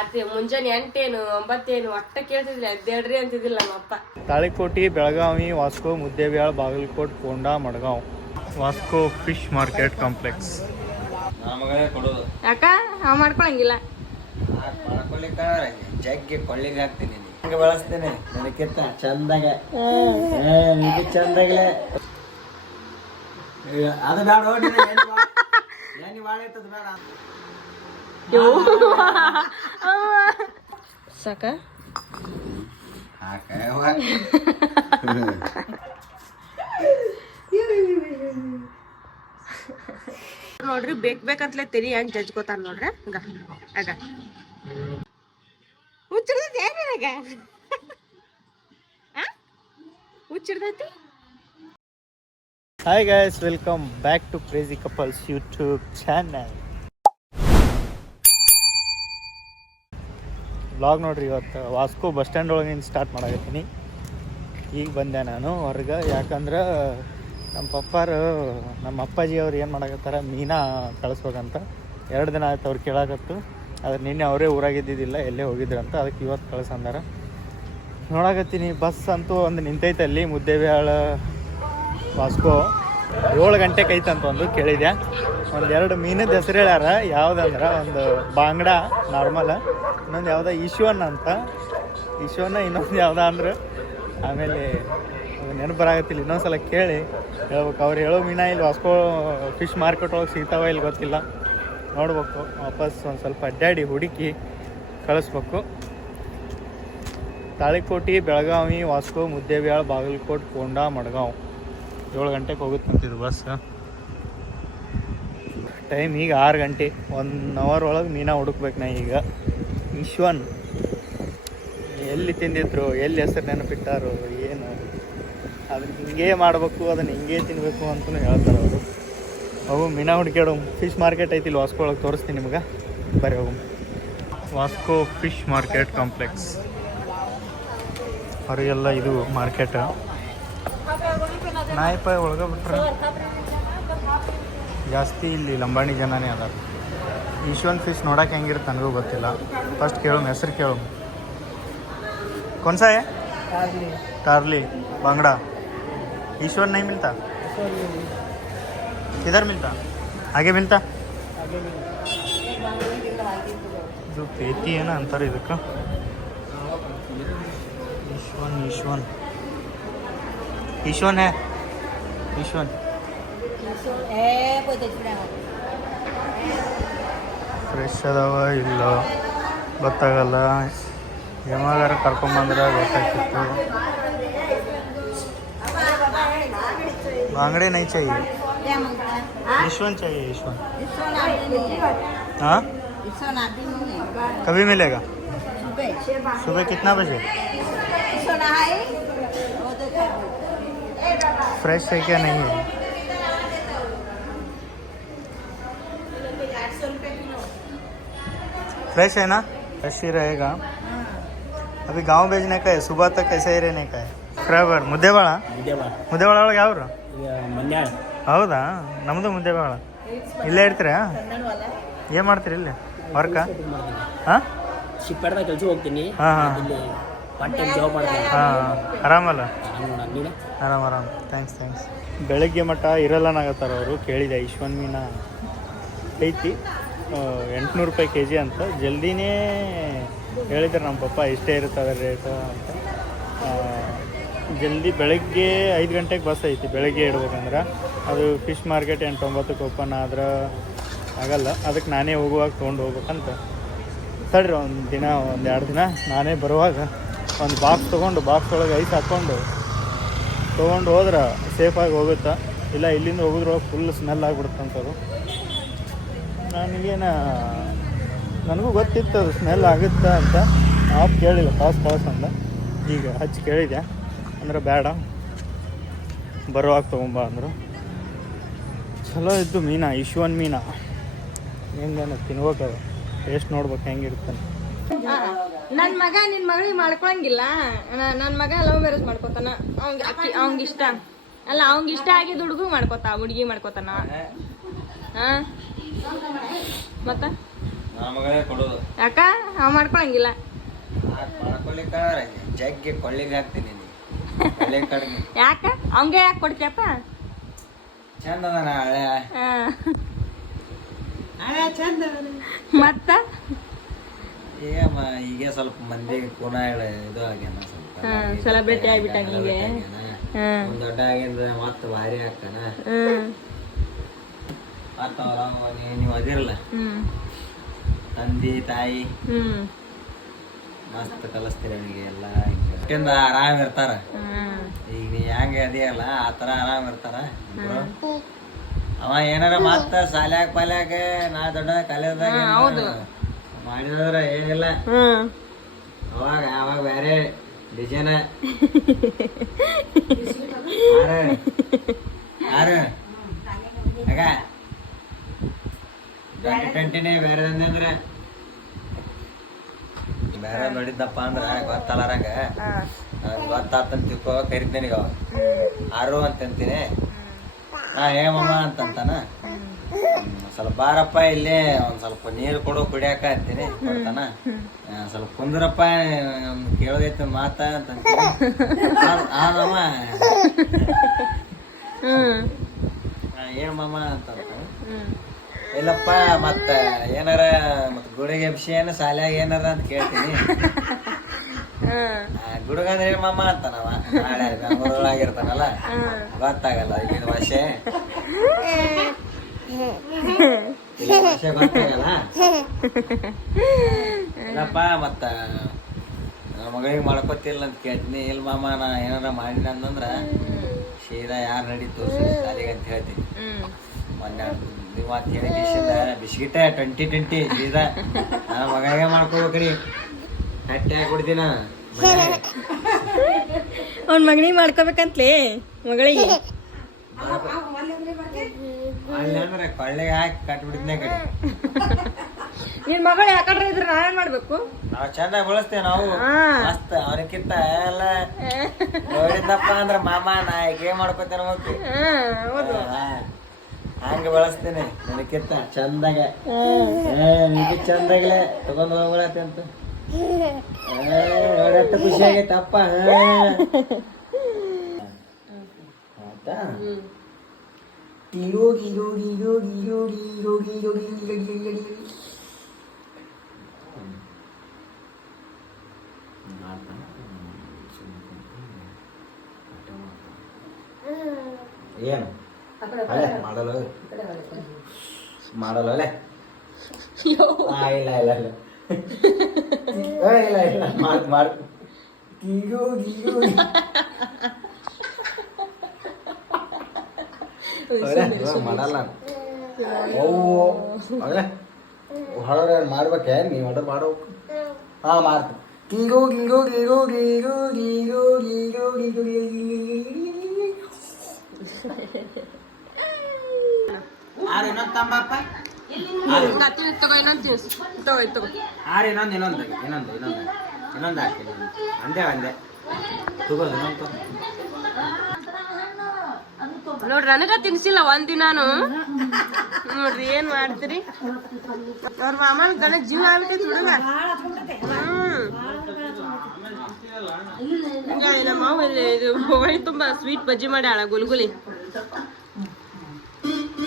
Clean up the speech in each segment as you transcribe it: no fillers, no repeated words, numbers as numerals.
ಅದೇ ಮುಂಜಾನೆ 8 ಏನು 9 ಏನು ಒಟ್ಟ ಕೇಳ್ತಿದ್ರಿ ಅದ್ದೇಳ್ರಿ ಅಂತಿದ್ದಿಲ್ಲ ನಮ್ಮಪ್ಪ. Talikoti, Belagavi, Vasco, Muddebihal, Bagalkot, Konda, Madgaon. Vasco fish market complex. ಯಾಕ ನಾವ್ ಮಾಡ್ಕೊಳಂಗಿಲ್ಲ. ಜಗ್ಗಿ ಕೊಳ್ಳಿಗೆ ಹಾಕ್ತೀನಿ ಹಂಗೆ ಬಳಸ್ತೇನೆ ನನಗಿಂತ ಚಂದಾಗ ಚಂದಾಗಲೇ ಅದು ಬೇಡ ನೋಡಿ ಎಣ್ಣೆ ಭಾಳ ಇರ್ತದ ಬೇಡ ಸಾಕ ನೋಡ್ರಿ ಬೇಕಂತಲೇ ತೆರಿ ಹೆಂಗ್ ಜಜ್ಕೋತಾರ ನೋಡ್ರಿ. ಆಗ ಹುಚ್ಚಿಡ್ದೈತಿ ಏನಾಗ ಹುಚ್ಚಿಡ್ದೈತಿ. Hi guys, welcome back to crazy couples YouTube channel. Vlog ನೋಡ್ರಿ, ಇವತ್ತು ವಾಸ್ಕೋ ಬಸ್ ಸ್ಟ್ಯಾಂಡ್ ಒಳಗಿಂದ ಸ್ಟಾರ್ಟ್ ಮಾಡಾಕತ್ತೀನಿ. ಈಗ ಬಂದೆ ನಾನು ಹೊರಗೆ, ಯಾಕಂದ್ರೆ ನಮ್ಮ ಅಪ್ಪಾಜಿ ಅವ್ರು ಏನು ಮಾಡಾಕತ್ತಾರ, ಮೀನಾ ಕಳಿಸ್ಬೇಕಂತ 2 ದಿನ ಆಯ್ತು ಅವ್ರು ಕೇಳಾಕತ್ತು. ಆದ್ರೆ ನಿನ್ನೆ ಅವರೇ ಊರಾಗಿದ್ದಿದ್ದಿಲ್ಲ, ಎಲ್ಲೇ ಹೋಗಿದ್ರಂತ, ಅದಕ್ಕೆ ಇವತ್ತು ಕಳ್ಸಂದಾರ. ನೋಡಾಕತ್ತೀನಿ. ಬಸ್ ಅಂತೂ ಒಂದು ನಿಂತೈತೆ ಅಲ್ಲಿ ಮುದ್ದೇಬಿಹಾಳ ವಾಸ್ಕೋ. 7 ಗಂಟೆಗೆ ಐತಂತ ಒಂದು ಕೇಳಿದೆ. 1-2 ಮೀನದ ಹೆಸರು ಹೇಳ್ಯಾರ. ಯಾವುದಂದ್ರೆ ಒಂದು ಬಾಂಗ್ಡ ನಾರ್ಮಲ್, ಇನ್ನೊಂದು ಯಾವುದೋ ಈಶ್ವನ್ ಅಂತ, ಇನ್ನೊಂದು ಯಾವುದೋ ಅಂದ್ರೆ ಆಮೇಲೆ ನೆನಪು ಬರಾಗತ್ತಿಲ್ಲ. ಇನ್ನೊಂದ್ಸಲ ಕೇಳಿ ಹೇಳ್ಬೇಕು. ಅವ್ರು ಹೇಳೋ ಮೀನಾ ಇಲ್ಲಿ ವಾಸ್ಕೋ ಫಿಶ್ ಮಾರ್ಕೆಟ್ ಒಳಗೆ ಸಿಗ್ತಾವ ಇಲ್ಲಿ ಗೊತ್ತಿಲ್ಲ, ನೋಡ್ಬೇಕು. ವಾಪಸ್ ಒಂದು ಸ್ವಲ್ಪ ಅಡ್ಡಾಡಿ ಹುಡುಕಿ ಕಳಿಸ್ಬೇಕು. ತಾಳಿಕೋಟಿ, ಬೆಳಗಾವಿ, ವಾಸ್ಕೋ, ಮುದ್ದೇಬಿಹಾಳ, ಬಾಗಲಕೋಟ್, ಕೊಂಡಾ, ಮಡ್ಗಾಂವ್. 7 ಗಂಟೆಗೆ ಹೋಗುತ್ತಂತಿದ್ದು ಬಸ್. ಟೈಮ್ ಈಗ 6 ಗಂಟೆ. 1 ಅವರ್ ಒಳಗೆ ಮೀನಾ ಹುಡುಕ್ಬೇಕು ನಾ ಈಗ. ಈಶ್ವನ್ ಎಲ್ಲಿ ತಿಂದಿದ್ರು, ಎಲ್ಲಿ ಹೆಸರು ನೆನಪಿಟ್ಟಾರು, ಏನು ಅದನ್ನ ಹಿಂಗೇ ಮಾಡಬೇಕು, ಅದನ್ನು ಹಿಂಗೇ ತಿನ್ನಬೇಕು ಅಂತಲೂ ಹೇಳ್ತಾರೆ ಅವರು. ಅವು ಮೀನಾ ಹುಡುಕ್ಯಾಡು ಫಿಶ್ ಮಾರ್ಕೆಟ್ ಐತಿಲ್ಲ ವಾಸ್ಕೋ ಒಳಗೆ, ತೋರಿಸ್ತೀನಿ ನಿಮ್ಗೆ. ಬರೀ ಹೋಗು. ವಾಸ್ಕೋ ಫಿಶ್ ಮಾರ್ಕೆಟ್ ಕಾಂಪ್ಲೆಕ್ಸ್ ಹೊರಗೆಲ್ಲ ಇದು ಮಾರ್ಕೆಟ್. ನಾಯಿಪಾಯಿ ಒಳಗೆ ಬಿಟ್ರೆ ಜಾಸ್ತಿ ಇಲ್ಲಿ ಲಂಬಾಣಿ ಜನನೇ ಅದಾರ. ಈಶ್ವನ್ ಫಿಶ್ ನೋಡೋಕೆ ಹೆಂಗಿರುತ್ತೆ ನನಗೂ ಗೊತ್ತಿಲ್ಲ. ಫಸ್ಟ್ ಕೇಳೋಣ, ಹೆಸರು ಕೇಳೋಣ. कौन सा है? टार्ली बांगड़ा. ईश्वर नहीं मिलता? किधर मिलता? आगे मिलता? जो पेती है ना अंतर ಇದಕ್ಕೆ. ईश्वन है. ಫ್ರೆಶ್ ಅದಾವ ಇಲ್ಲ ಗೊತ್ತಾಗಲ್ಲ. ಯಾವಾಗಾರ ಕರ್ಕೊಂಬಂದ್ರೆ ಗೊತ್ತಾಗ್ತಿತ್ತು. बांगड़े नहीं चाहिए, ईश्वन चाहिए. ईश्वन हाँ, कभी मिलेगा? सुबह कितना बजे? फ्रेश है क्या? नहीं है. फ्रेश है ना? फ्रेश ही रहेगा. अभी गांव भेजने का है, सुबह तक ऐसे ही रहने का है. ಸಬ್ಸ್ಕ್ರೈಬರ್ ಮುದ್ದೇಬಿಹಾಳ ಒಳಗೆ ಯಾವ್ರು? ಹೌದಾ, ನಮ್ಮದು ಮುದ್ದೇಬಿಹಾಳ. ಇಲ್ಲೇ ಇರ್ತೀರಾ? ಏನು ಮಾಡ್ತೀರಿ ಇಲ್ಲಿ ವರ್ಕ? ಹಾಂ, ಕೆಲಸ ಹೋಗ್ತೀನಿ. ಹಾಂ, ಆರಾಮಲ್ಲ? ಆರಾಮ್. ಥ್ಯಾಂಕ್ಸ್. ಬೆಳಗ್ಗೆ ಮಟ್ಟ ಇರಲ್ಲನಾಗತ್ತಾರ ಅವರು. ಕೇಳಿದೆ, ಈಶ್ವನ್ ಮೀನಾ ಐತಿ 800 ರೂಪಾಯಿ kg ಅಂತ. ಜಲ್ದಿನೇ ಹೇಳಿದ್ರು ನಮ್ಮ ಪಪ್ಪ, ಇಷ್ಟೇ ಇರ್ತದೆ ರೇಟು ಅಂತ. ಜಲ್ದಿ ಬೆಳಗ್ಗೆ 5 ಗಂಟೆಗೆ ಬಸ್ ಐತಿ. ಬೆಳಗ್ಗೆ ಇಡ್ಬೇಕಂದ್ರೆ ಅದು ಫಿಶ್ ಮಾರ್ಕೆಟ್ 8-9ಕ್ಕೆ ಓಪನ್ ಆದ್ರೆ ಆಗಲ್ಲ. ಅದಕ್ಕೆ ನಾನೇ ಹೋಗುವಾಗ ತೊಗೊಂಡು ಹೋಗ್ಬೇಕಂತ. ತಡ್ರಿ ಒಂದು 2 ದಿನ ನಾನೇ ಬರುವಾಗ ಒಂದು ಬಾಕ್ಸ್ ತೊಗೊಂಡು, ಬಾಕ್ಸ್ ಒಳಗೆ ಐಸ್ ಹಾಕ್ಕೊಂಡು ತೊಗೊಂಡು ಹೋದ್ರೆ ಸೇಫಾಗಿ ಹೋಗುತ್ತಾ. ಇಲ್ಲ ಇಲ್ಲಿಂದ ಹೋಗಿದ್ರೊಳಗೆ ಫುಲ್ ಸ್ಮೆಲ್ ಆಗಿಬಿಡುತ್ತಂಥದ್ದು. ನನಗೂ ಗೊತ್ತಿತ್ತು ಅದು ಸ್ಮೆಲ್ ಆಗುತ್ತಾ ಅಂತ. ಆಫ್ ಕೇಳಿಲ್ಲ, ಕಳ್ಸ್ ಅಂದ. ಈಗ ಹಚ್ಚಿ ಕೇಳಿದೆ ಅಂದ್ರೆ ಬೇಡ, ಬರುವಾಗ ತೊಗೊಂಬ ಅಂದರು. ಚಲೋ ಇದ್ದು ಮೀನಾ, ಈಶ್ವನ್ ಮೀನಾ. ಹೆಂಗೇನು ತಿನ್ಬೇಕದ, ಟೇಸ್ಟ್ ನೋಡ್ಬೇಕು ಹೆಂಗಿರ್ತಾನೆ. ನನ್ನ ಮಗ ನಿನ್ನ ಮಗಳಿಗೆ ಮಾಡ್ಕೊಳಂಗಿಲ್ಲ. ನನ್ನ ಮಗ ಲವ್ ಮ್ಯಾರೇಜ್ ಮಾಡ್ಕೊತಾನ. ಅವಂಗ ಇಷ್ಟ ಅಲ್ಲ, ಅವಂಗ ಇಷ್ಟ ಆಗಿದ್ದು ಹುಡುಗಿ ಮಾಡ್ಕೊತಾನ. ಹಾಂ, ಮತ್ತೆ ನಮಗಳೇ ಕೊಡೋದು. ಯಾಕ ಅವ್ ಮಾಡ್ಕೊಳಂಗಿಲ್ಲ. ಮಾಡ್ಕೊಳಿಕ್ಕ ಜಗ್ಗಿ ಕೊಳ್ಳಿಗೆ ಹಾಕ್ತೀನಿ ನೀ. ಕೊಳ್ಳಿ ಕಡಿಮೆ. ಯಾಕ ಅವಂಗೆ ಯಾಕೆ ಕೊಡ್ತೀಯಪ್ಪ? ಚಂದ ಅದ ನಾ ಹಳೆ. ಹಳೆ ಚಂದ ಮತ್ತ ಈಗ ಸ್ವಲ್ಪ ಮಂದಿ ಕುಣ ಇದು ಆಗ್ಯಾನ ಸ್ವಲ್ಪ ಸೆಲೆಬ್ರಿಟಿ ಆಗ್ಬಿಟ್ಟಾಗ ಹಿಂಗೆ. ಒಂದ್ ದೊಡ್ಡ ಆಗಿಂದ ಮತ್ತ ಭಾರಿ ಹಾಕ್ತಾನ. ಮತ್ತ ನೀವು ಅದಿರಲ್ಲ ತಂದೆ ತಾಯಿ ಮಸ್ತ್ ಕಲಿಸ್ತೀರ ಅವನಿಗೆ ಎಲ್ಲ ಹಿಂಗ ಆರಾಮ್ ಇರ್ತಾರ. ಈಗ ನೀ ಹೆಂಗ ಅದಿಯಲ್ಲ ಆತರ ಆರಾಮ್ ಇರ್ತಾರ. ಅವ ಏನಾರ ಮತ್ತ ಸಾಲ್ಯಾಗ ಪಾಲ್ಯಾಗ ನಾ ದೊಡ್ಡ ಕಾಲೇಜ್ದಾಗ ಮಾಡಿದ್ರ ಏನಿಲ್ಲ. ಅವಾಗ ಅವಾಗ ಬೇರೆ ಡಿಸೈನ್ ಆಗ 2020 ಬೇರೆ ಅಂದ್ರ ಬೇರೆ ನೋಡಿದ್ದಪ್ಪ ಅಂದ್ರ ಗೊತ್ತಲ್ಲಾರಂಗ ಗೊತ್ತಾತಂತ ತಿಳ್ಕೊ ಕರಿತೇನೆ. ಈಗ ಆರು ಅಂತಂತೀನಿ. ಏಮಮ್ಮ ಅಂತಂತಾನ. ಸ್ವಲ್ಪ ಬಾರಪ್ಪ ಇಲ್ಲಿ ಒಂದ್ ಸ್ವಲ್ಪ ನೀರು ಕೊಡು ಕುಡಿಯಾಕ ಅಂತೀನಿ. ಕೊಡ್ತಾನ. ಸ್ವಲ್ಪ ಕುಂದ್ರಪ್ಪ ಕೇಳೋದೈತಿ ಮಾತ ಅಂತಂತೀನಿ. ಆದಮ್ಮ ಏನ್ ಮಾಮ ಅಂತ ಇಲ್ಲಪ್ಪ ಮತ್ತ ಏನಾರ ಮತ್ ಗುಡಿಗೆ ವಿಷಯನ ಶಾಲ್ಯಾಗ ಏನಾರ ಅಂತ ಕೇಳ್ತೀನಿ. ಗುಡುಗ ಅಂದ್ರೆ ಏನ್ ಮಾಮ ಅಂತಾನವ. ನಾಳೆ ಬೆಂಗಳೂರೊಳಗಿರ್ತಾನಲ್ಲ ಗೊತ್ತಾಗಲ್ಲ ಈಗಿನ ಭಾಷೆ. ಭಾಷೆ ಗೊತ್ತಾಗಲ್ಲ. ಇಲ್ಲಪ್ಪ ಮತ್ತ ಮಗಳಿಗೆ ಮಾಡ್ಕೊತಿಲ್ಲ ಅಂತ ಕೇಳ್ತೀನಿ. ಇಲ್ಲ ಮಾಮ ನಾ ಏನಾರ ಮಾಡಿನ ಅಂತಂದ್ರ ಸೀದಾ ಯಾರು ನಡೀತು ಶಾಲೆಗೆ ಅಂತ ಹೇಳ್ತೀನಿ. ಮೊನ್ನೆ ಮಾತು ಹೇಳಿ ಬಿಸ್ಕಿಟ 2020 ಸೀದಾ ನನ್ನ ಮಗಳಿಗೆ ಮಾಡ್ಕೋಬೇಕ್ರಿ. ಕಟ್ಟಿ ಹಾಕ್ಬಿಡ್ತೀನ ಅವ್ನ ಮಗನಿಗೆ ಮಾಡ್ಕೋಬೇಕಂತ್ಲೇ. ಮಗಳಿಗೆ ಅಲ್ಲಿ ಅಂದ್ರೆ ಕೊಳ್ಳೆಗೆ ಹಾಕಿ ಕಟ್ಬಿಡ್ತೀನಿ ಕಡೆ. ನಿನ್ ಮಗಳು ಯಾಕಂದ್ರೆ ಇದ್ರ ನಾವೇನ್ ಮಾಡ್ಬೇಕು? ನಾವ್ ಚಂದ ಬೆಳೆಸ್ತೇವೆ ನಾವು ಮಸ್ತ್. ಅವನಕ್ಕಿಂತ ಎಲ್ಲ ನೋಡಿದ್ದಪ್ಪ ಅಂದ್ರ ಮಾಮ ನಾ ಹೇಗೆ ಮಾಡ್ಕೊತೇನೆ ಹೋಗಿ ಹಂಗ ಬೆಳೆಸ್ತೇನೆ. ನನಕ್ಕಿಂತ ಚಂದಾಗ ನಿನಗೆ ಚಂದಾಗಲೇ ತಗೊಂಡ್ ಹೋಗ್ಬಿಡತ್ತೆ ಅಂತ ನೋಡತ್ತ ಖುಷಿ ಆಗೈತಪ್ಪ. ಆಯ್ತಾ ಏನು ಮಾಡಲ್ಲ ಮಾಡಲ್ಲ ಅಲ್ಲೇ. ಇಲ್ಲ ಇಲ್ಲ ಇಲ್ಲ ಇಲ್ಲ ಇಲ್ಲ ಮಾಡ್ ಮಾಡ್ ಮಾಡಲ್ಲ. ಹೊರಗಡೆ ಮಾಡ್ಬೇಕೆ ನೀವು ಆರ್ಡರ್ ಮಾಡ್ಬೇಕು. ಹಾ ಮಾಡ್ತೀನಿ. ಇನ್ನೊಂದು ತಂಬಪ್ಪ. ಇನ್ನೊಂದು ಹಾಕಿ ಒಂದೇ ಒಂದೇ ತಗೋ. ಇನ್ನೊಂದು ನೋಡ್ರಿ ನನಗ ತಿನ್ಸಿಲ್ಲ ಒಂದಿನಾನು. ನೋಡ್ರಿ ಏನ್ ಮಾಡ್ತೀರಿ? ಅವ್ರ ಮಾಮನ ಗಣ ಜೀವ ಆಗ್ಬಿಟ್ಟೈತಿ ಹುಡುಗ. ನಮ್ಮ ಮಾವ ಇದು ಹೊಳಿ ತುಂಬಾ ಸ್ವೀಟ್ ಬಜ್ಜಿ ಮಾಡ್ಯಾಳ ಗುಲ್ಗುಲಿ.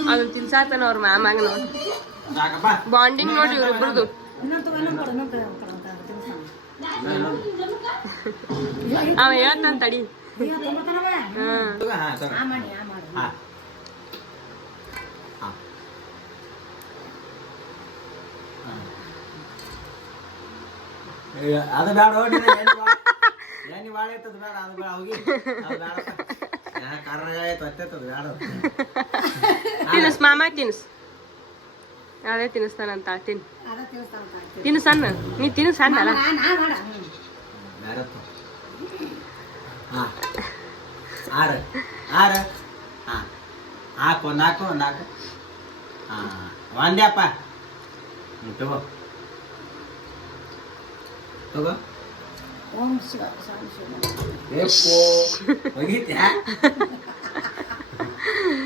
ಅದನ್ನ ತಿನ್ಸಾತಾನ ಅವ್ರ ಮಾಮಗ. ಬಾಂಡಿಂಗ್ ನೋಡಿ ಇವ್ರಿಬ್ರದು. ಅವ ಹೇಳ್ತಾನ ತಡಿ. ಅದು ಬೇಡ ನೋಡಿ ಏನಿ ಬಾಳೆ ಐತದ ಬೇಡ. ಅದು ಬೇಡ ಹೋಗಿ ಕರ್ನಾಗ ಆಯ್ತು ಅತ್ತೈತದ ಬೇಡ. ತಿನ್ಸ್ ಮಾಮ ತಿನ್ಸ್. ಅದೇ ತಿನ್ನಿಸ್ತಾನಂತ. ತಿನ್ನು ಸಣ್ಣ. ನೀ ತಿನ್ನು ಸಣ್ಣ ಅಲ್ಲ. ಆರು ಆರು ಹಾಕು ಒಂದು ಹಾಕು ಒಂದು ಹಾಕು. ಒಂದೇ ಅಪ್ಪ ತಗೋ ತಗೋ. ಹೋಗಿತ್ಯಾ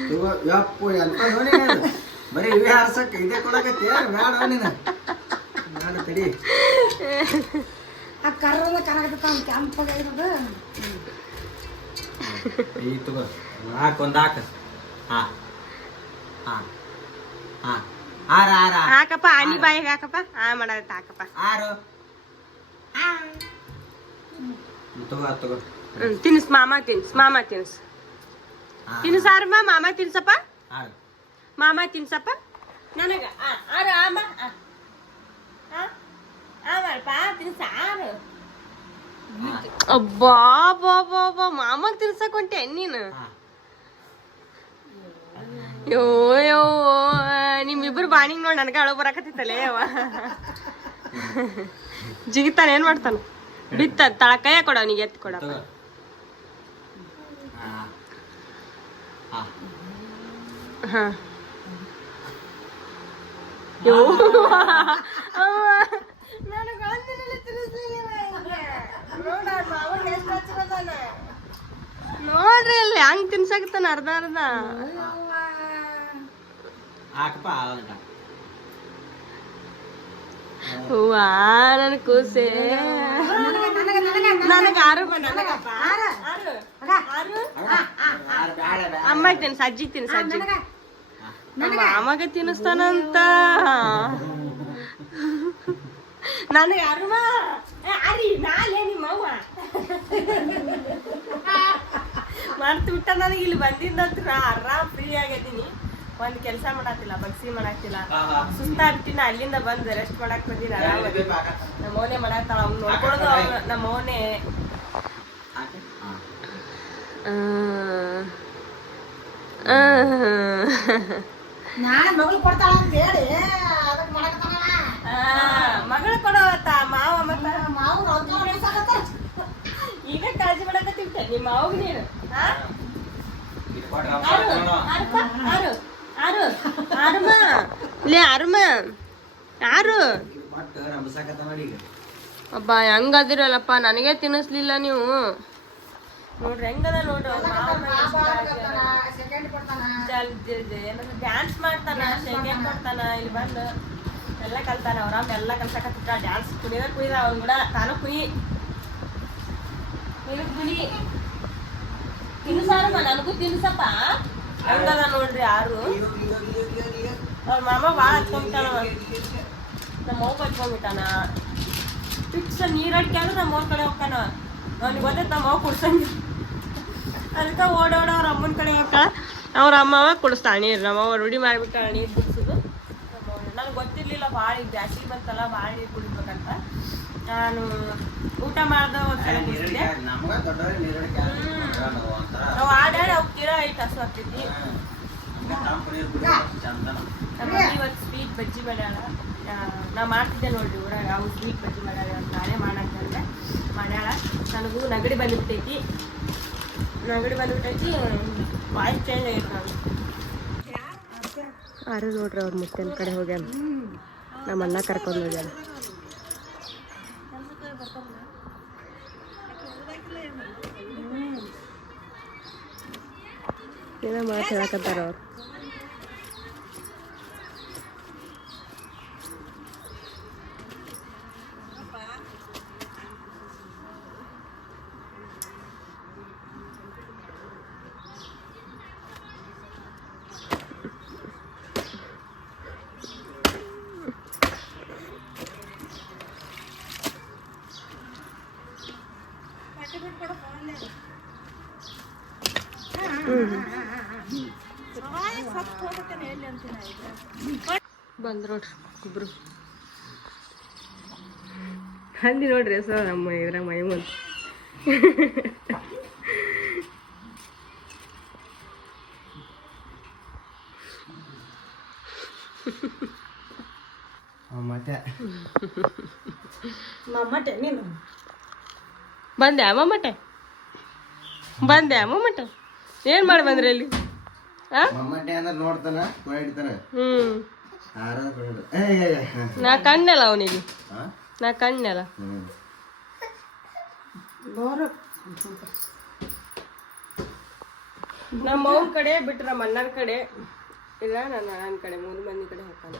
ತಗೋ. ಯಪ್ಪು ಎಂತ ನೋಡಿ ಬರೀ ಇವೇ ಹಾರ್ಸಕ್ಕೆ ಇದೇ ಕೊಡಕತ್ತೆ. ಬೇಡ ನೀನು ತಡಿ ಆ ಕರ್ರದ ಕರಗತ್ತ ಕೆಂಪಾಗಿರೋದು ಈ ತಗೋ ಹಾಕ್ ಒಂದ್ ಹಾಕ ಹಾ ಹಾ ಹಾ ಆರ ಆರ ಹಾಕಪ್ಪ ಆನಿ ಬಾಯಿಗೆ ಹಾಕಪ್ಪ ಮಾಡತ್ತ ಹಾಕಪ್ಪ ಆರು ತಗೋ ತಗೋ ತಿನ್ಸ್ ಮಾಮ ತಿನ್ಸ್ ತಿನ್ಸ್ ಆರಮ್ಮ ಮಾಮ ತಿನ್ಸಪ್ಪ ಆರು ಮಾಮ ತಿನ್ಸಪ್ಪ ನನಗ ಆರು ಆಮ ಆಮಲ್ಪ ತಿನ್ಸ ಆರು ಅಬ್ಬಾ ಬಾ ಮಾಮಗ್ ತಿನ್ಸಕ್ ಹೊಂಟೆ ನೀನು ಯೋ ಯೋ ನಿಮ್ಮಿಬ್ರು ಬಾಣಿಗ್ ನೋಡಿ ನನಗ ಅಳು ಬರಾಕತ್ತಿತ್ತಲೇ ಅವ ಜಿಗಿತಾನ ಏನ್ ಮಾಡ್ತಾನ ಬಿತ್ತ ತಳ ಕೈಯ ಕೊಡ ಅವನಿಗೆ ಎತ್ತಿ ಕೊಡ ಹಾ ಯೋ ನೋಡ್ರಿ ಅಲ್ಲಿ ಹಂಗ್ ತಿನ್ಸಾಕತ್ತಾನ ಅರ್ಧ ಹಾಕಪ್ಪ ಹೂವಾ ನನ್ ಕೂಸೆ ನನಗ ಆರು ಅಮ್ಮ ತಿನ್ಸ ಅಜ್ಜಿ ತಿನ್ಸ ಅಜ್ಜಿ ಮಾಮಗ ತಿನ್ನಿಸ್ತಾನಂತ ನನಗೆ ಅರುಮ ಅರಿ ನಾಳೆ ನಿಮ್ಮವ್ವ ಮರ್ತು ಬಿಟ್ಟ ನನಗೆ ಇಲ್ಲಿ ಬಂದಿದ್ದಂತ್ರ ಆರಾಮ್ ಫ್ರೀ ಆಗಿದ್ದೀನಿ ಒಂದ್ ಕೆಲಸ ಮಾಡತ್ತಿಲ್ಲ ಬಗ್ಸಿ ಮಾಡಾಕ್ತಿಲ್ಲ ಸುಸ್ತಾಗ್ಬಿಟ್ಟಿನ ಅಲ್ಲಿಂದ ಬಂದು ರೆಸ್ಟ್ ಮಾಡಕ್ ಬಂದಿನ ಆರಾಮ ನಮ್ಮ ಮೌನೆ ಮಾಡಾಕ್ತಾಳ ಅವ್ನು ನೋಡ್ಕೊಳ್ಳೋದು ನಮ್ಮ ಮೌನೆ ನಾಳೆ ಮಗಳು ಕೊಡ್ತಾಳ ಅಂತ ಹೇಳಿ ಅದಕ್ಕೆ ಮಾಡಕತ್ತಾನ ಮಗಳು ಕೊಡವತ್ತ ಮಾವ ಮತ್ತ ಮಾವು ಈಗ ಕಾಳಜಿ ಮಾಡಕತ್ತಿರ್ತೆ ನಿಮ್ಮ ಮಾವಗ್ ನೀನು ಲೇ ಆರುಮ ಯಾರು ಅಬ್ಬಾ ಹೆಂಗದಿರಲ್ಲಪ್ಪ ನನಗೆ ತಿನ್ನಿಸ್ಲಿಲ್ಲ ನೀವು ನೋಡ್ರಿ ಹೆಂಗದ ನೋಡ್ರಿ ಡ್ಯಾನ್ಸ್ ಮಾಡ್ತಾನ ಸೆಕೆಂಡ್ ಕೊಡ್ತಾನ ಇಲ್ಲಿ ಬಂದು ಎಲ್ಲ ಕಲ್ತಾನ ಅವ್ರಮ್ಮ ಎಲ್ಲ ಕಲ್ಸಕತ್ತಿಟ್ಟ ಡ್ಯಾನ್ಸ್ ಕುಡಿದ ಅವ್ನ ಕೂಡ ತಾನು ಕುಡಿ ಕುಡಿ ತಿನ್ಸಾರಮ್ಮ ನನಗೂ ತಿನ್ಸಪ್ಪ ಹೆಂಗದ ನೋಡ್ರಿ ಯಾರು ಅವ್ರ ಮಾಮ ಭಾಳ ಹಚ್ಕೊಂಡ್ಬಿಟ್ಟಾನ ನಮ್ಮ ಅವ್ವ ಹಚ್ಕೊಂಡ್ಬಿಟ್ಟಾನ ಫಿಕ್ಸ್ ನೀರಡ್ಕೆ ಅಂದ್ರೆ ನಮ್ಮ ಅವ್ರ ಕಡೆ ಹೋಗ್ತಾನ ಅವ್ನಿಗೆ ಗೊತ್ತೈತೆ ನಮ್ಮ ಅವ್ವ ಕುಡ್ಸಂಗ ಅದಕ್ಕೆ ಓಡೋಡ ಅವ್ರ ಅಮ್ಮನ ಕಡೆ ಹೋಗ್ತಾಳ ಅವ್ರ ಅಮ್ಮವ ಕುಡಿಸ್ತಾಳ ನೀರು ನಮ್ಮವ್ವ ರೂಢಿ ಮಾಡಿಬಿಟ್ಟಾಳ ನೀರು ಕುಡಿಸೋದು ನನಗೆ ಗೊತ್ತಿರ್ಲಿಲ್ಲ ಭಾಳ ಈಗ ಬ್ಯಾಸಿಗೆ ಬಂತಲ್ಲ ಭಾಳ ನೀರು ಕುಡಿಬೇಕಂತ ನಾನು ಊಟ ಮಾಡ್ದ ಒಂದ್ಸಲ ಕುಡಿಸಿದೆ ನಾವು ಆಡಾಡಿ ಹೋಗ್ತೀರ ಐಟ್ ಹಸು ಆಗ್ತೈತಿ ನಮ್ಮ ಇವತ್ತು ಸ್ವೀಟ್ ಬಜ್ಜಿ ಮಾಡ್ಯಾಳ ನಾ ಮಾಡ್ತಿದ್ದೆ ನೋಡ್ರಿ ಊರಾಗ ಅವ್ರು ಸ್ವೀಟ್ ಬಜ್ಜಿ ಮಾಡ್ಯಾಳ ನಾಳೆ ಮಾಡಾಕ್ತಂದ್ರೆ ಮಾಡ್ಯಾಳ ನನಗೂ ನೆಗಡಿ ಬಂದ್ಬಿಟ್ಟೈತಿ ವಾಯ್ಸ್ ಚೇಂಜ್ ಆಗೈತೆ ನಾನು ಆರು ನೋಡ್ರಿ ಅವ್ರ ಮುತ್ತನ ಕಡೆ ಹೋಗ್ಯಾನ ನಮ್ಮ ಅಣ್ಣ ಕರ್ಕೊಂಡು ಹೋಗ್ಯಾನ ಏನೋ ಮಾತು ಹೇಳಕತ್ತಾರ ಅವ್ರು ಬಂದ್ರು ನೋಡ್ರಿ ಇಬ್ರು ಅಲ್ಲಿ ನೋಡ್ರಿ ಹೆಸರು ನಮ್ಮ ಇದ್ರಾಗ ಮೈ ಮುಂದೆ ಮಮ್ಮಟೆ ನೀನು ಬಂದೆ ಮಮ್ಮಟೆ ಏನ್ ಮಾಡಿ ಬಂದ್ರಿ ಅಲ್ಲಿ ನೋಡ್ತಾನ ನಾ ಕಣ್ಣೆಲ್ಲ ಅವನಿಗೆ ನಾ ಕಣ್ಣೆಲ್ಲ ನಮ್ಮ ಅವ್ನ ಕಡೆ ಬಿಟ್ರೆ ನಮ್ಮ ಅಣ್ಣನ ಕಡೆ ಇಲ್ಲ ನನ್ನ ಅಣ್ಣನ ಕಡೆ 3 ಮಂದಿ ಕಡೆ ಹೋಗ್ತಾನೆ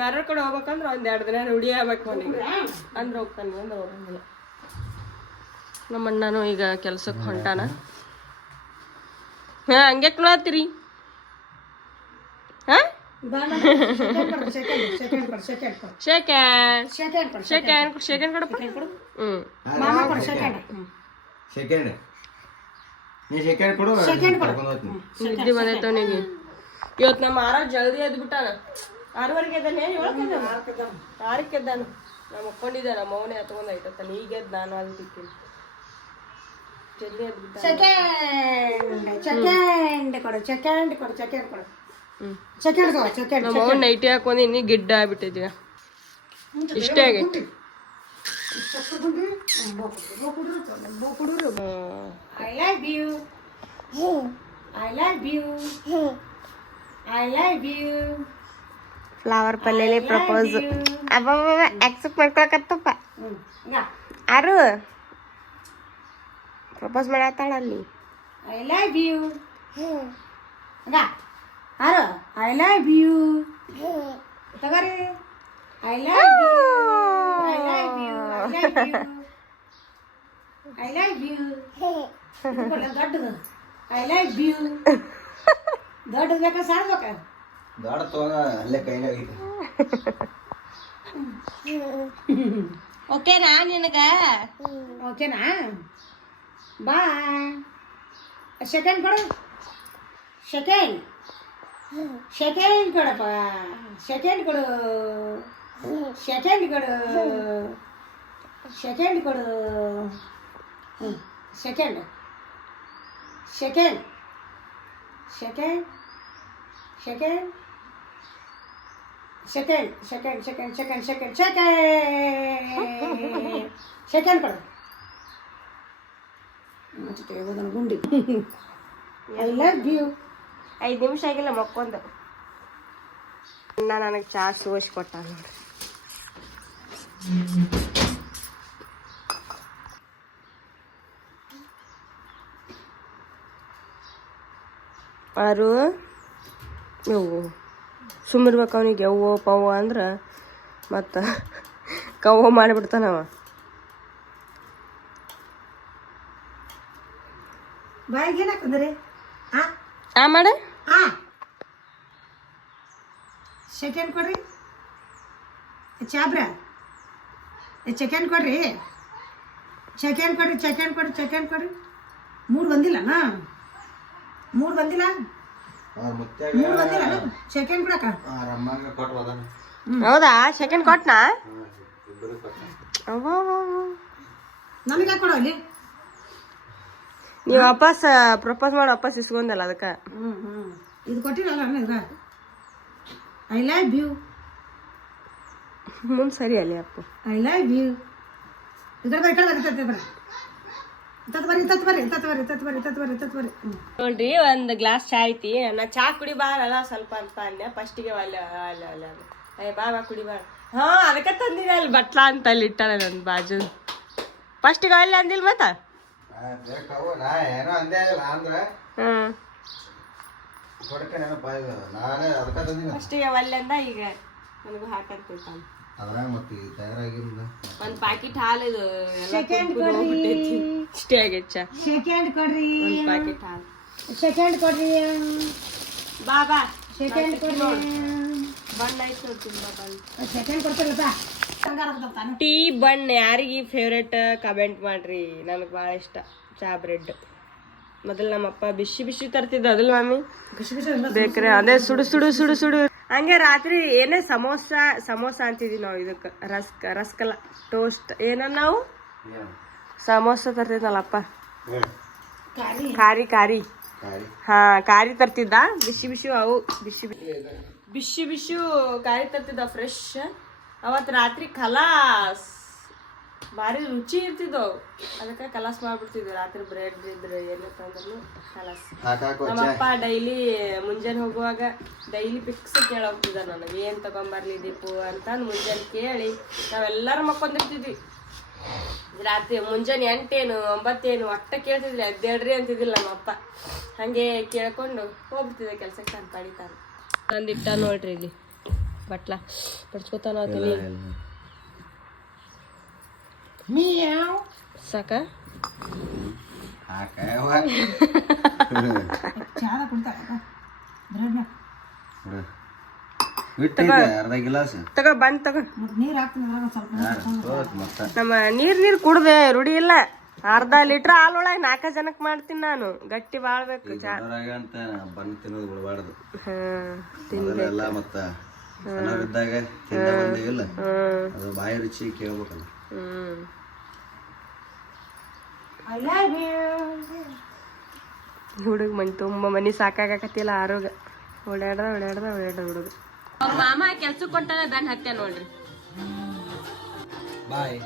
ಬೇರೆ ಕಡೆ ಹೋಗ್ಬೇಕಂದ್ರೆ ಒಂದ್ 2 ದಿನ ರೂಢಿ ಆಗ್ಬೇಕು ಅವನಿಗೆ ಅಂದ್ರೆ ಹೋಗ್ತಾನೆ ಅಂದ್ರೆ ಹೋಗಂಗಿಲ್ಲ. ನಮ್ಮ ಅಣ್ಣನೂ ಈಗ ಕೆಲ್ಸಕ್ಕೆ ಹೊಂಟಾನ. ಹಂಗೆ ನೋಡ್ತೀರಿ ಸೆಕೆಂಡ್ ಕೊಡಪ್ಪ. ನಿದ್ದೆ ಬಂದೈತೆ ಅವನಿಗೆ. ಇವತ್ತು ನಮ್ಮ ಆರ ಜಲ್ದಿ ಎದ್ದು ಬಿಟ್ಟಾನ. 6:30 ಎದ್ದಾನೆ, 6ಕ್ಕೆ ಎದ್ದಾನ. ನಾ ಮಕ್ಕೊಂಡಿದ್ದೆ, ನಮ್ಮ ಅವನೇ ಹತ್ಕೊಂಡ್ ಐತಾನ. ಈಗ ಎದ್ದು ನಾನು ಅಲ್ಲಿ ತಿಕ್ತೀನಿ. ಜಲ್ದಿ ಎದ್ದು ಬಿಟ್ಟ. ನಮ್ಮ ಅವನ್ ನೈಟಿ ಹಾಕೊಂಡಿನಿ, ಗಿಡ್ಡ ಆಗ್ಬಿಟ್ಟಿದ್ದೀಗ. ಇಷ್ಟೇ ಆಗೈತಿ. ಫ್ಲವರ್ ಪಲ್ಲೆಲಿ ಪ್ರಪೋಸ್ ಆಕ್ಸೆಪ್ಟ್ ಮಾಡ್ಕೊಳಕತ್ತಪ್ಪ. ಯಾರು ಪ್ರಪೋಸ್ ಮಾಡತ್ತಾಳ ಅಲ್ಲಿ? I love you. Aro, I love you. Tagare. I love you. I love you. I love you. I love you. ದೊಡ್ಡದು. I love you. ದೊಡ್ಡದು ಬೇಕಾ ಸಾರ್ಬೇಕಾ? ದೊಡ್ಡ ತೋಗ ಅಲ್ಲೇ ಕೈನಾಗ ಐತಿ. ಓಕೆನಾ ನಿನಗ? ಓಕೆನಾ? ಬಾಯ್. ಸೆಕೆಂಡ್ ಕೊಡು. ಸೆಕೆಂಡ್ ಕೊಡಪ್ಪ. ಸೆಕೆಂಡ್ ಕೊಡು. ಸೆಕೆಂಡ್ ಕೊಡು. ಸೆಕೆಂಡ್ ಕೊಡು. Second second second second second second second second second second second ಕೊಡು. ಗುಂಡಿ. I love you. 5 ನಿಮಿಷ ಆಗಿಲ್ಲ ಮಕ್ಕೊಂದು. ನನಗೆ ಚಾ ಸೋಸಿ ಕೊಟ್ಟ ನೋಡ್ರಿ. ಆರು ಯವ್ವು ಸುಮ್ಮಿರ್ಬೇಕು ಅವನಿಗೆ. ಯವ್ವೋ ಪವ್ವ ಅಂದ್ರೆ ಮತ್ತು ಕವ್ವ ಮಾಡಿಬಿಡ್ತಾನವ. ಬಾಯಿಗೆ ಏನಾಕಂದ್ರಿ? ಆ ಮಾಡು. ಸೆಕೆಂಡ್ ಕೊಡ್ರಿ. ಚಾಬ್ರ ಸೆಕೆಂಡ್ ಕೊಡ್ರಿ. ಸೆಕೆಂಡ್ ಕೊಡ್ರಿ. ಸೆಕೆಂಡ್ ಕೊಡ್ರಿ. ಸೆಕೆಂಡ್ ಕೊಡ್ರಿ. 3 ಬಂದಿಲ್ಲನಾ? 3 ಬಂದಿಲ್ಲ. 3 ಬಂದಿಲ್ಲ. ಸೆಕೆಂಡ್ ಕೊಡಕ ಹೌದಾ? ಸೆಕೆಂಡ್ ಕೊಟ್ನಾ? ನಮಗೆ ಕೊಡೋ ಅಲ್ಲಿ. ನೀವು ವಾಪಸ್ ಪ್ರಪೋಸ್ ಮಾಡಿ ವಾಪಸ್ ಇಸ್ಕೊಂಡಲ್ಲ ಅದಕ್ಕೆ. ಇದು ಕೊಟ್ಟಿರಲ್ಲ ಇದ್ರ. I love you. ಮುಂದೆ ಸರಿ ಅಲ್ಲಿ ಅಪ್ಪ. I love you. ನೋಡ್ರಿ, ಒಂದು ಗ್ಲಾಸ್ ಚಾ ಐತಿ. ನಾ ಚಾ ಕುಡಿ ಬಾರಲ್ಲ ಸ್ವಲ್ಪ ಅಂತ ಅನ್ಯ. ಫಸ್ಟಿಗೆ ಅಯ್ಯ ಬಾ ಕುಡಿ ಬಾರ. ಹಾ ಅದಕ್ಕೆ ತಂದಿದೆ ಅಲ್ಲಿ ಬಟ್ಲಾ ಅಂತ ಅಲ್ಲಿ ಇಟ್ಟಾರ ನನ್ನ ಬಾಜು. ಫಸ್ಟಿಗೆ ಅಲ್ಲಿ ಅಂದಿಲ್ ಮತ್ತ. ಫಸ್ಟಿಗೆ ಅಲ್ಲಿ ಅಂದ, ಈಗ ನನಗೂ ಹಾಕಂತ ಒಂದ್ ಪ್ಯಾಕೆಟ್ ಹಾಲು. ಇದು ಇಷ್ಟೇ ಆಗೈತೆ ಚಾ. ಸೆಕೆಂಡ್ ಕೊಡ್ರಿ. ಒಂದ್ ಪ್ಯಾಕೆಟ್ ಹಾಲು. ಸೆಕೆಂಡ್ ಕೊಡ್ರಿ. ಬಾ ಬಾ. ಸೆಕೆಂಡ್ ಕೊಡ್ರಿ. ಬಣ್ಣ ಐತೆ ನೋಡ್ತೀನಿ ಬಾ ಬಣ್ಣ. ಸೆಕೆಂಡ್ ಕೊಡ್ತೀರಪ್ಪ. ಟೀ ಬಣ್ಣ ಯಾರಿಗೆ ಫೇವ್ರೇಟ್ ಕಮೆಂಟ್ ಮಾಡ್ರಿ. ನನಗೆ ಭಾಳ ಇಷ್ಟ ಚಾ ಬ್ರೆಡ್. ಮೊದಲು ನಮ್ಮಪ್ಪ ಬಿಸಿ ಬಿಸಿ ತರ್ತಿದ್ದ ಅದಲ್ಲ ಮಮ್ಮಿ ಬೇಕ್ರೆ. ಅದೇ ಸುಡು ಸುಡು ಸುಡು ಸುಡು. ಹಂಗೆ ರಾತ್ರಿ ಏನೇ ಸಮೋಸ ಅಂತಿದ್ವಿ ನಾವು. ಇದಕ್ಕೆ ರಸ್ಕಲ್ಲ ಟೋಸ್ಟ್ ಏನ ನಾವು ಸಮೋಸ ತರ್ತಿದ್ನಲ್ಲಪ್ಪ. ಕಾರಿ ಹಾ ಕಾರಿ ತರ್ತಿದ್ದ. ಬಿಸಿ ಬಿಸಿ ಅವು ಬಿಸಿ ಬಿಸಿ ಕಾರಿ ತರ್ತಿದ್ದ ಫ್ರೆಶ್. ಅವತ್ತು ರಾತ್ರಿ ಖಲಾಸ್ ಭಾರಿ ರುಚಿ ಇರ್ತಿದ್ದವು. ಅದಕ್ಕೆ ಕಲಾಸ್ ಮಾಡ್ಬಿಡ್ತಿದ್ವಿ ರಾತ್ರಿ. ಬ್ರೆಡ್ ಇದ್ರೆ ಏನಂತಂದ್ರೂ ಕಲಾಸ್. ನಮ್ಮಪ್ಪ ಡೈಲಿ ಮುಂಜಾನೆ ಹೋಗುವಾಗ ಡೈಲಿ ಫಿಕ್ಸ್ ಕೇಳೋಗ್ತಿದ್ದ ನನಗೆ, ಏನು ತಗೊಂಬರ್ಲಿ ದೀಪು ಅಂತಂದು ಮುಂಜಾನೆ ಕೇಳಿ ನಾವೆಲ್ಲರೂ ಮಕ್ಕೊಂಡಿರ್ತಿದ್ವಿ. ರಾತ್ರಿ ಮುಂಜಾನೆ 8 9 ಒಟ್ಟ ಕೇಳ್ತಿದ್ರಿ. ಎದ್ದೇಳ್ರಿ ಅಂತಿದ್ದಿಲ್ಲ ನಮ್ಮಪ್ಪ. ಹಾಗೆ ಕೇಳ್ಕೊಂಡು ಹೋಗ್ಬಿಡ್ತಿದ್ದೆ ಕೆಲ್ಸಕ್ಕೆ. ನಾನು ಪಡಿತಾನೆ ತಂದಿಟ್ಟ ನೋಡ್ರಿ ಇಲ್ಲಿ ಬಟ್ಲ ಬಡ್ಸ್ಕೊತಾನ ತಲಿ ಸಾಕ ಚಾದ ಕುಡ್ತಾರ ಅರ್ಧ ಗಿಲಾಸ್ ತಗೋ ಬಂದ್ ತಗೋ ನೀರು ಹಾಕ್ತೀನಿ ಸ್ವಲ್ಪ ನಮ್ಮ ನೀರ್ ಕುಡ್ದೆ ರೂಢಿ ಇಲ್ಲ ಅರ್ಧ ಲೀಟ್ರ್ ಹಾಲೊಳಗೆ 4 ಜನಕ್ಕೆ ಮಾಡ್ತೀನಿ ನಾನು ಗಟ್ಟಿ ಬಾಳ್ಬೇಕು ಚಾ ಅಂತ ಬಂದು ತಿನ್ನೋದು ಬಿಡಬಾರ್ದು ತಿನ್ಬೇಕು ಮತ್ತ ಸಣ್ಣವರಿದ್ದಾಗ ತಿಂದ ಬಂದೇವಿಲ್ಲ ಅದು ಬಾಯಿ ರುಚಿ ಕೇಳ್ಬೇಕಲ್ಲ ಹುಡುಗ ಮನೆ ತುಂಬ ಮನಿ ಸಾಕಾಗಕತ್ತಿಲ್ಲ ಆರೋಗ ಓಡಾಡ್ದ ಹುಡುಗ ಅವ್ರ ಮಾಮ ಕೆಲ್ಸಕ್ಕೆ ಕೊಟ್ಟಾಗ ಬೆನ್ ಹತ್ಯ ನೋಡ್ರಿ ಬಾಯ್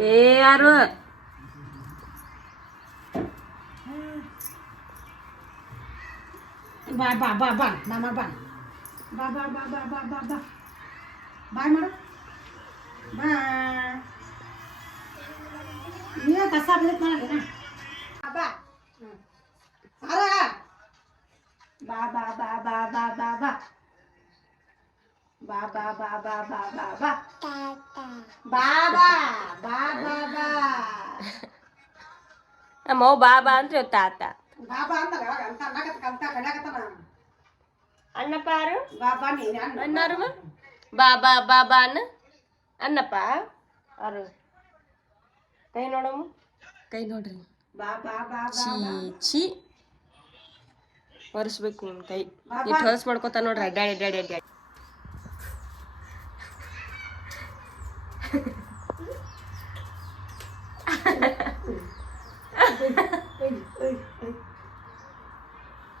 ಏ ಯಾರು ಬಾ ಬಾ ಬಾ ಬಾ ಮಾಮ ಬಾ ಬಾ ಬಾ ಬಾ ಬಾ ಬಾ ಬಾ ಬಾ ಬಾಯ್ ಮಾಡು ಬಾ ನೀವೇ ಕಸ ಬಿಡುತ್ತೆ ನನಗೆ ಬಾ ಅರ ಬಾ ಬಾ ಬಾ ಬಾ ಬಾ ಬಾ ಬಾ ಬಾ ಬಾ ಬಾ ಬಾ ಬಾ ಬಾ ಬಾ ಬಾ ಬಾ ಬಾ ಬಾ ಬಾ ನಮ್ಮವ್ ಬಾಬಾ ಅಂತ ತಾತ ಬಾಬಾ ಅಂತ ಕಲ್ತ ಕಡ್ಯಾಕತ್ತಾನ ಅಣ್ಣಪ್ಪ ಯಾರು ಬಾಬಾ ನೀನು ಅನ್ನಾರು ಬಾಬಾ ಬಾಬಾ ಅನ್ನಪ್ಪ ಯಾರು ಕೈ ನೋಡಮ್ಮ ಕೈ ನೋಡ್ರಿ ಬಾ ಬಾ ಬಾ ಚೀ ಚೀ ಒರೆಸ್ಬೇಕು ನಿನ್ ಕೈ ಇಟ್ಟು ಹೊಲಸ್ ಮಾಡ್ಕೊತ ನೋಡ್ರಿ ಅಡ್ಡಾಡಿ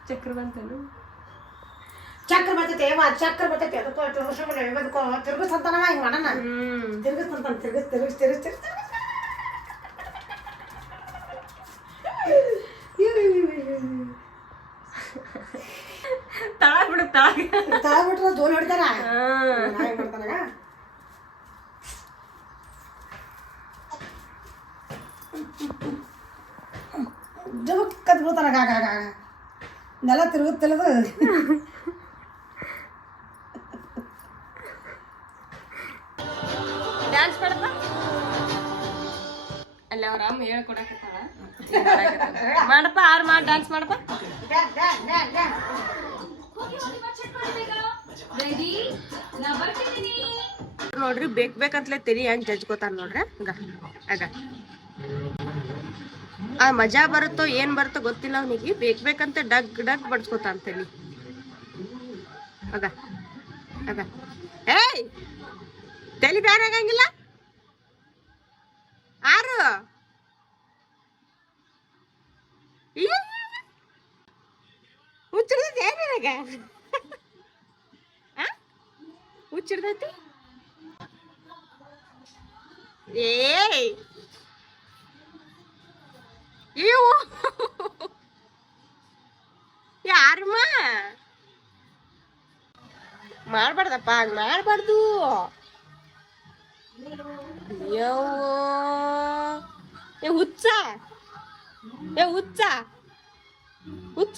ಚಕ್ರ ಬಂತನು ಚಕ್ರ ಬರ್ತೈತೆ ಚಕ್ರ ಬರ್ತೈತೆ ಅದಕ್ಕೆ ವರ್ಷ ತಿರುಗಿಸಂತಾನವ ಹಿಂಗೆ ಮಾಡೋಣ ತಿರುಗಿಸ್ತಾನ ತಿರುಗಿಸ್ ತಳಗ್ ಬಿಡು ಬಿಟ್ರೆ ದೋಲ್ ಹೊಡಿತಾರ ಮಾಡ್ತಾನಾಗ ಜಬಕ್ಕದ್ ಬಿಡ್ತಾನ ಆಗ ನೆಲ ತಿರುಗುತ್ತಿಲ್ಲದು ಡ್ಯಾನ್ಸ್ ಮಾಡಪ್ಪ ಅಲ್ಲ ಅವ್ರ ಅಮ್ಮ ಹೇಳ್ಕೊಡಕತ್ತಾಳ ಮಾಡಪ್ಪ ಮಾಡಿ ಡ್ಯಾನ್ಸ್ ಮಾಡಪ್ಪ ನೋಡ್ರಿ ಬೇಕಂತಲೇ ತೆರಿ ಹೆಂಗ್ ಜಜ್ಕೋತಾರ ನೋಡ್ರಿ ಆಗ ಆ ಮಜಾ ಬರುತ್ತೋ ಏನ್ ಬರುತ್ತೋ ಗೊತ್ತಿಲ್ಲ ಅವನಿಗೆ ಬೇಕಂತ ಡಗ್ ಬಡ್ಸ್ಕೊತಾನ ತಲಿ ಆಗ ಏಯ್ ತಲಿ ಬ್ಯಾನ್ ಆಗಂಗಿಲ್ಲ ಆರು ಹುಚ್ಚಿಡ್ದೈತಿ ಏನಾಗ ಹುಚ್ಚಿಡ್ದೈತಿ ಏಯ್ ಇವು ಯಾರಮ್ಮ ಮಾಡ್ಬಾರ್ದಪ್ಪ ಹಂಗ ಮಾಡ್ಬಾರ್ದು ಹುಚ್ಚ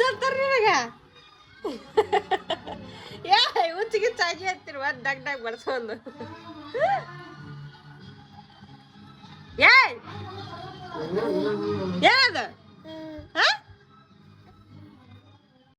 ಅಂತಾರ ನಿನಗ ಹುಚ್ಚಿಗೆ ಚಾಗಿ ಹತ್ತಿರ ಡಗ್ ಬರ್ಸೊಂದು ಏನದು